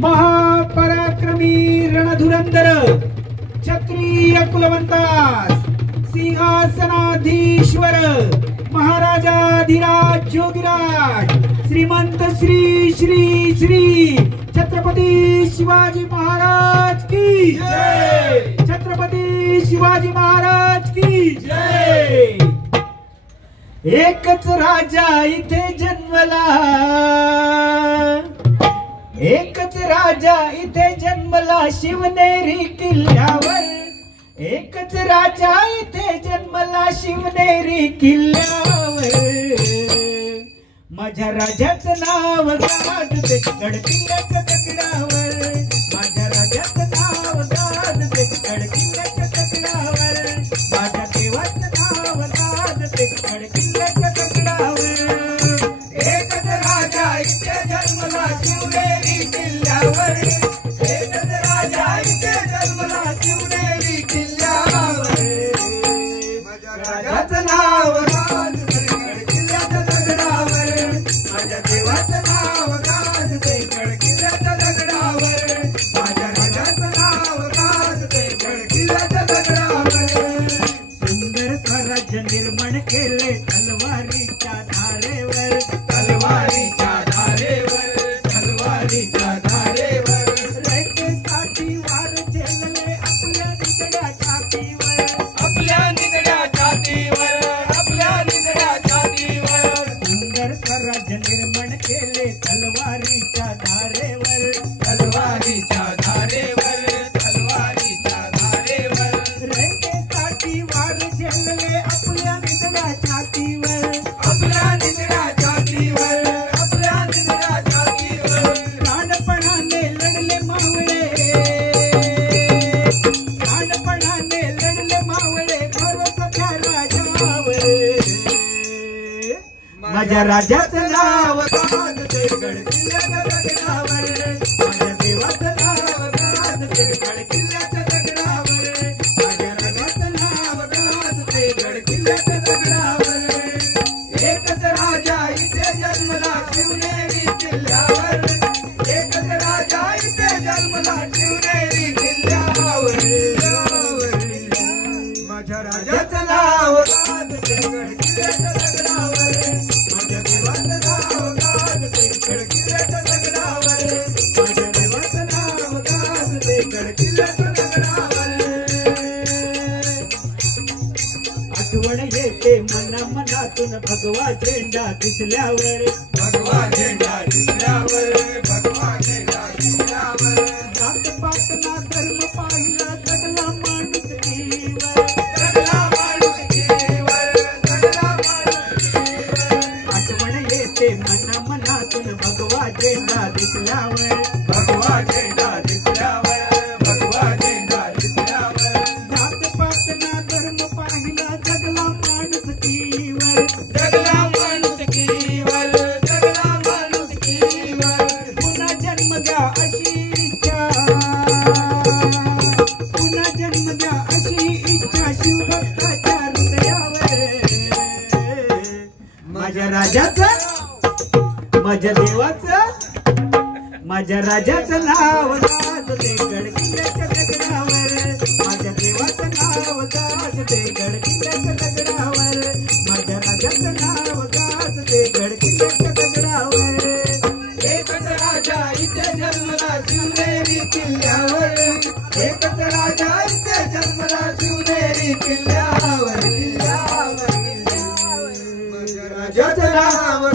महापराक्रमी रणधुरंधर क्षत्रिय कुलवंतास सिंहासनाधीश्वर महाराजाधिराज योगीराज श्रीमंत श्री श्री श्री छत्रपती शिवाजी महाराज की जय। छत्रपती शिवाजी महाराज की जय। एकच राजा इथे जन्मला, एकच राजा इथे जन्मला शिवनेरी किल्ल्यावर, एकच राजा इथे जन्मला शिवनेरी किल्ल्यावर। माझ्या राजाचं नाव गाजते गड किल्ल्याच्या दगडावर, माझ्या राजाचं नाव गाजते गड किल्ल्याच्या दगडावर, माझ्या देवाचं नाव गाजते गड किल्ल्याच्या दगडावर। एकच राजा इथे जन्मला शिवनेरी किल्ल्यावर, एकच राजा इथे जन्मला शिवनेरी किल्ल्यावर। माझ्या राजाचं नाव गाजते गड किल्ल्याच्या दगडावर, माझ्या देवाचं नाव गाजते गड किल्ल्याच्या दगडावर, माझ्या राजाचं नाव गाजते गड किल्ल्याच्या दगडावर। सुंदर स्वराज्य निर्माण केले तलवारीच्या धारेवर, तलवारीच्या धारेवर, तलवारीच्या धारेवर। रयतेसाठी वार झेलले आपल्या निगड्या छातीवर, आपल्या निगड्या छातीवर, आपल्या निगड्या छातीवर। सुंदर स्वराज्य निर्माण केले तलवारीच्या धारेवर, तलवारीच्या धारेवर, तलवारीच्या धारेवर। रयतेसाठी वार झेलले आपल्या निगड्या छातीवर, आपल्या निगड्या छातीवर, आपल्या निगड्या छातीवर। प्राणपणाने लढले मावळे, प्राणपणाने लढले मावळे भरवसाच्या राजावर। माझ्या राजाचं नाव गाजते गड किल्ल्याच्या दगडावर, माझ्या देवाचं नाव गाजते गड किल्ल्याच्या दगडावर, माझ्या राजाचं नाव गाजते गड किल्ल्याच्या दगडावर। एकच राजा इथे जन्मला शिवनेरी किल्ल्यावर, एकच राजा इथे जन्मला शिवनेरी किल्ल्यावर। माझ्या राजाचं नाव गाजते गड किल्ल्याच्या दगडावर, माझ्या देवाचं नाव गाजते गड किल्ल्याच्या दगडावर, माझ्या देवाचं नाव गाजते गड किल्ल्याच्या दगडावर। आठवण येते मना मनातून भगवा झेंडा दिसल्यावर, भगवा झेंडा दिसल्यावर, भगवा झेंडा दिसल्यावर। जात पातना धर्म पाहिला जगला माणुसकीवर, जगला माणुसकीवर, जगला माणुसकीवर। आठवण येते मना मनातून भगवा झेंडा दिसल्यावर, भगवा झेंडा दिसल्यावर, भगवा झेंडा दिसल्यावर। जात पातना धर्म पाहिला जगला माणुसकीवर, जगला माणुसकीवर, जगला माणुसकीवर। पुन्हा जन्म द्या अशी इच्छा, पुन्हा जन्म द्या अशी इच्छा शिवभक्ताच्या हृदयावर। माझ्या राजाचं, माझ्या देवाचं, माझ्या राजाचं नाव गाजते गड किल्ल्याच्या दगडावर, माझ्या देवाचं नाव गाजते गड किल्ल्याच्या दगडावर, माझ्या राजाचं नाव गाजते गड किल्ल्याच्या दगडावर। एकच राजा इथे जन्मला शिवनेरी किल्ल्यावर, एकच राजा इथे जन्मला शिवनेरी किल्ल्यावर, किल्ल्यावर, किल्ल्यावर। माझ्या राजाचं नाव